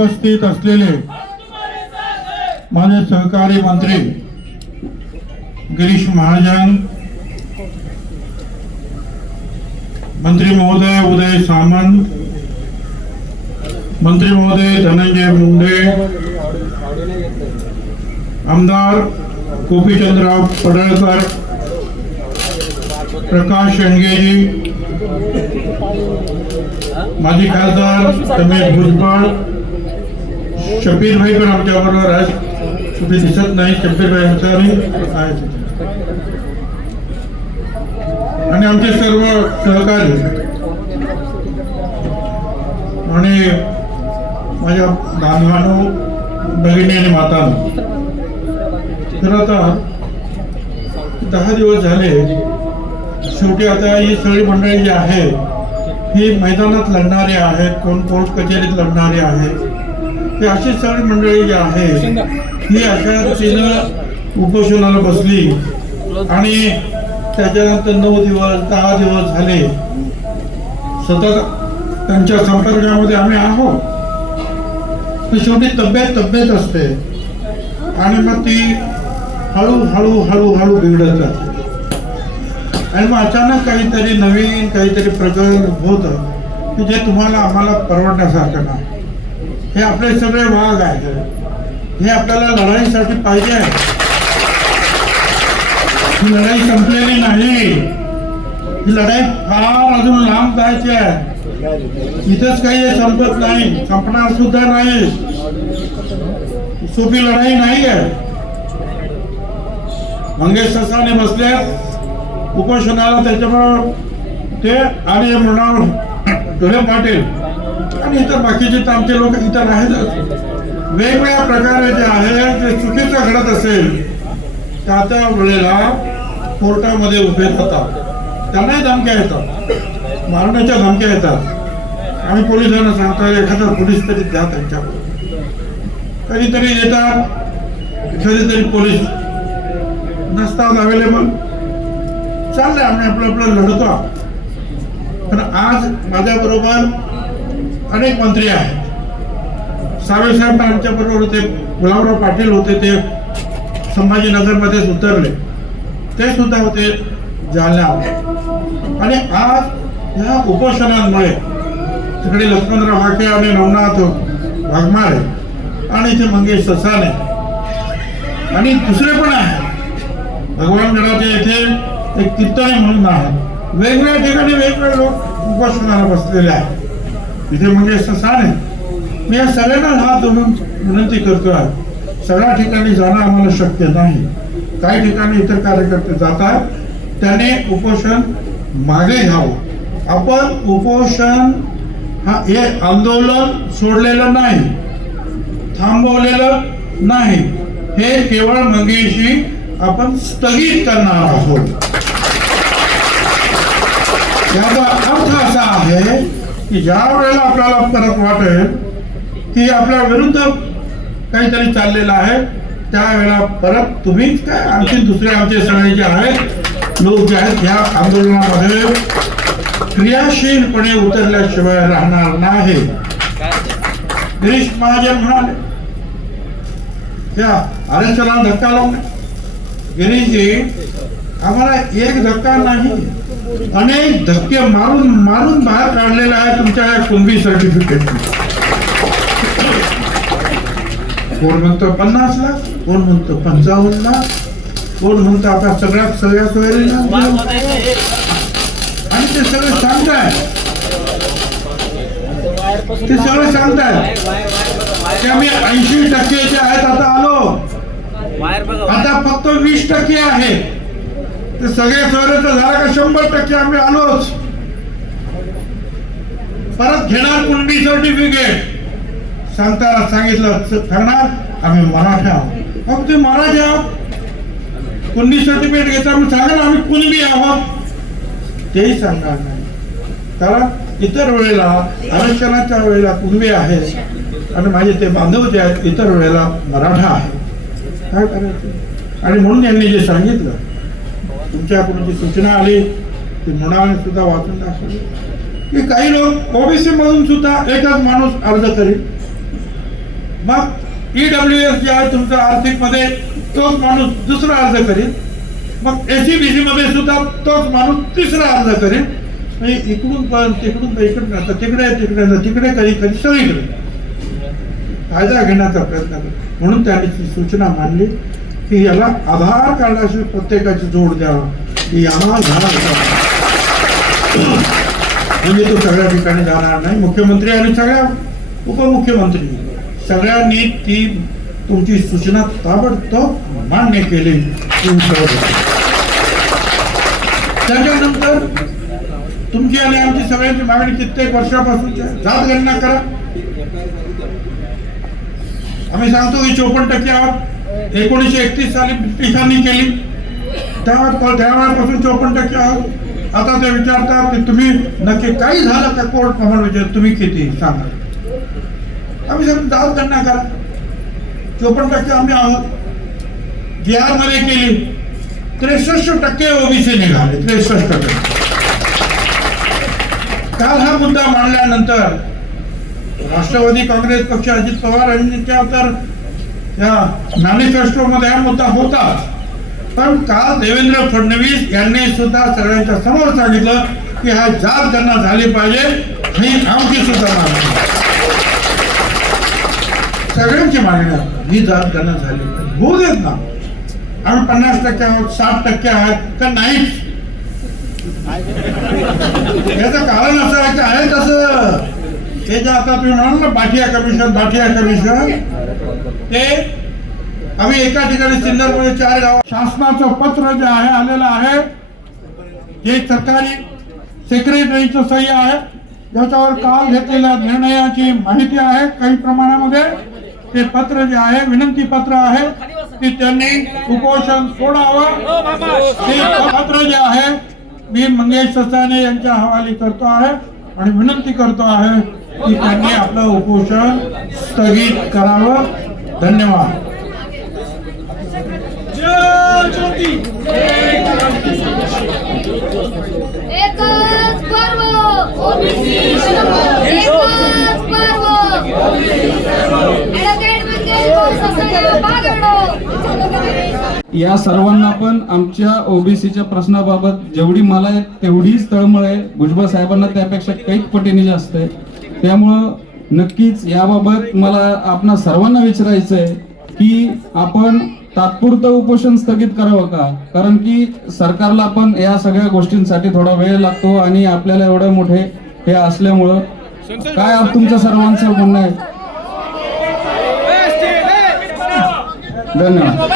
उपस्थित असलेले माझे सहकारी मंत्री गिरीश महाजन, मंत्री महोदय उदय सामंत, मंत्री महोदय धनंजय मुंडे, आमदार गोपीचंदराव पडळकर, प्रकाश शेंडगेजी, माजी खासदार रमेश भुजबळ, शब्बीर भाई पण आमच्या बरोबर आहेत, तुम्ही दिसत नाही, शब्बीर भाई अंसारी आहेत, आणि आमचे सर्व सहकारी आणि माझ्या बांधवांनो, भगिनी आणि मातांनो, तर आता 10 दिवस झाले, शेवटी आता ही सगळी मंडळी जी आहे ही मैदानात लढणारे आहेत, कोण कोर्ट कचेरीत लढणारे आहेत, ही अशी सगळी मंडळी जी आहे ही अशा रीतीनं उपोषणाला बसली आणि त्याच्यानंतर 9 दिवस 10 दिवस झाले सतत त्यांच्या संपर्कामध्ये आम्ही आहोत. तर शेवटी तब्येत असते आणि मग ती हळूहळू बिघडत जाते आणि मग अचानक काहीतरी नवीन काहीतरी प्रकल्प होतं की जे तुम्हाला आम्हाला परवडण्यासारखं नाही. हे आपले सगळे वाघ आहेत, हे आपल्याला लढाईसाठी पाहिजे आहे. ही लढाई संपलेली नाही, ही लढाई फार अजून लांब जायची आहे. इथंच काही संपत नाही, संपणार सुद्धा नाही. सोपी लढाई नाही आहे. मंगेश ससाने बसले उपोषणाला, त्याच्यामुळं ते आणि मृणाल ढोले पाटील आणि इतर बाकीचे आमचे लोक इतर आहेत. वेगवेगळ्या प्रकारे जे आहे ते चुकीचं घडत असेल त्या वेळेला कोर्टामध्ये उभे राहतात, त्यांनाही धमक्या येतात, मारण्याच्या धमक्या येतात. आम्ही पोलिसांना सांगतो एखादा पोलीस तरी द्या त्यांच्यावर. कधीतरी येतात, कधीतरी पोलीस नसतात अवेलेबल, चाललंय आम्ही आपलं लढतो. पण आज माझ्याबरोबर अनेक मंत्री आहेत. सावे साहेब आमच्या बरोबर होते, गुलाबराव पाटील होते, ते संभाजीनगरमध्येच उतरले, ते सुद्धा होते जालन्यात. आणि आज या उपोषणांमुळे तिकडे लक्ष्मणराव हाके आणि नवनाथ वाघमारे आणि इथे मंगेश ससाने आणि दुसरे पण आहेत. भगवानगडाच्या इथे एक कीर्तने म्हणून आहेत. वेगवेगळ्या ठिकाणी वेगवेगळे लोक उपोषणाला बसलेले आहेत. इथे मंगेश ससाने, मी या सगळ्यांना हात धरून विनंती करतोय, सगळ्या ठिकाणी जाणं आम्हाला शक्य नाही. काही ठिकाणी इतर कार्यकर्ते जातात, त्याने उपोषण मागे घ्यावं. आपण उपोषण हा एक आंदोलन सोडलेलं नाही, थांबवलेलं नाही, हे केवळ मंगेशी आपण स्थगित करणार आहोत. याचा अर्थ असा आहे की ज्या वेळेला आपल्याला परत वाटेल की आपल्या विरुद्ध काहीतरी चाललेलं आहे, त्यावेळेला परत तुम्हीच काय आणखी दुसरे आमचे सगळे जे आहेत लोक जे आहेत ह्या आंदोलनामध्ये क्रियाशीलपणे उतरल्याशिवाय राहणार नाही. गिरीश महाजन म्हणाले त्या आरक्षणाला धक्का लावणे. गिरीशजी, आम्हाला एक धक्का नाही, अनेक धक्के मारून बाहेर काढलेला आहे तुमच्या या कुणबी सर्टिफिकेट. कोण म्हणतो 50 लाख, कोण म्हणतो 55 लाख, कोण म्हणतो आता सगळ्या सोयरीला, आणि ते सगळे सांगताय, ते सगळे सांगताय की आम्ही 80% जे आहेत आता आलो, आता फक्त 20% आहे. ते सगळे सोयरीचं झालं का 100% आम्ही आलोच. परत घेणार कुणबी सर्टिफिकेट. सांगताना सांगितलं सांगणार आम्ही मराठी आहोत. मग तुम्ही मराठी आहोत, कुणबी सर्टिफिकेट घेता मग सांगा ना आम्ही कुणबी आहोत, तेही सांगणार नाही. कारण इतर वेळेला आरक्षणाच्या वेळेला कुणबी आहे आणि माझे ते बांधव जे आहेत इतर वेळेला मराठा आहे. काय करायचं? आणि म्हणून यांनी जे सांगितलं, तुमच्याकडून जी सूचना आली ती मुलाने सुद्धा वाचून दाखवली की काही लोक ओबीसी मधून सुद्धा एकच माणूस अर्ज करील, मग EWS जे आहे तुमचा आर्थिक मध्ये तोच माणूस दुसरा अर्ज करेल, मग SCBC मध्ये सुद्धा तोच माणूस तिसरा अर्ज करेल. इकडून पण तिकडून इकडून आता तिकडे कधी सगळीकडे फायदा घेण्याचा प्रयत्न करतो. म्हणून त्यांनी ती सूचना मांडली की याला आधार कार्डाशी प्रत्येकाची जोड द्यावा, की आम्हाला म्हणजे तो सगळ्या ठिकाणी जाणार नाही. मुख्यमंत्री आणि सगळ्या उपमुख्यमंत्री सगळ्यांनी ती तुमची सूचना ताबडतोब मान्य केली. त्याच्यानंतर तुमची आणि आमची सगळ्यांची मागणी कित्येक वर्षापासूनची आहे, जात गणना करा. आम्ही सांगतो की 54% आहोत. 1931 साली ब्रिटिशांनी केली, त्यावेळेपासून 54% आहोत. आता ते विचारतात की तुम्ही नक्की काही झालं का, कोर्ट प्रमाण विचार तुम्ही किती सांगा. आम्ही सांगतो जात गणना करा. 54% आम्ही आहोत. बिहार मध्ये केली 63% ओबीसी निघाले. 63%. काल हा मुद्दा मांडल्यानंतर राष्ट्रवादी काँग्रेस पक्ष अजित पवार यांच्या तर या मॅनिफेस्टो मध्ये हा मुद्दा होता, पण काल देवेंद्र फडणवीस यांनी सुद्धा सगळ्यांच्या समोर सांगितलं की हा जात गणना झाली पाहिजे. ही आमची सुद्धा मागणी, सगळ्यांची मागणी आहे, ही जात गणना झाली पाहिजे. होऊ देत ना. आम्ही 50% आहोत, 60% आहेत का नाही, याचं कारण असं आहे की आहे तसं. ते जे आता तुम्ही म्हणाल ना बाठिया कमिशन ते आम्ही एका ठिकाणी सिन्नरमध्ये 4 गाव शासनाचं पत्र जे आहे आलेलं आहे, जे सरकारी सेक्रेटरीचं सही आहे, ज्याच्यावर काल घेतलेल्या निर्णयाची माहिती आहे. काही प्रमाणामध्ये ते पत्र जे आहे विनंती पत्र आहे की त्यांनी उपोषण सोडावं. ते पत्र जे आहे मी मंगेश ससाने यांच्या हवाली करतो आहे आणि विनंती करतो आहे की त्यांनी आपलं उपोषण स्थगित करावं. धन्यवाद. एकच पर्व ओबीसी एकच पर्व या सर्वांना पण आमच्या ओबीसीच्या प्रश्नाबाबत जेवढी मला आहे तेवढीच तळमळ आहे. भुजबळ साहेबांना त्यापेक्षा कैक पटीने जास्त आहे. त्यामुळं नक्कीच याबाबत मला आपणा सर्वांना विचारायचं आहे की आपण तात्पुरतं उपोषण स्थगित करावं का, कारण की सरकारला पण या सगळ्या गोष्टींसाठी थोडा वेळ लागतो आणि आपल्याला एवढे मोठे हे असल्यामुळं काय तुमच्या सर्वांचं म्हणणं आहे. धन्यवाद.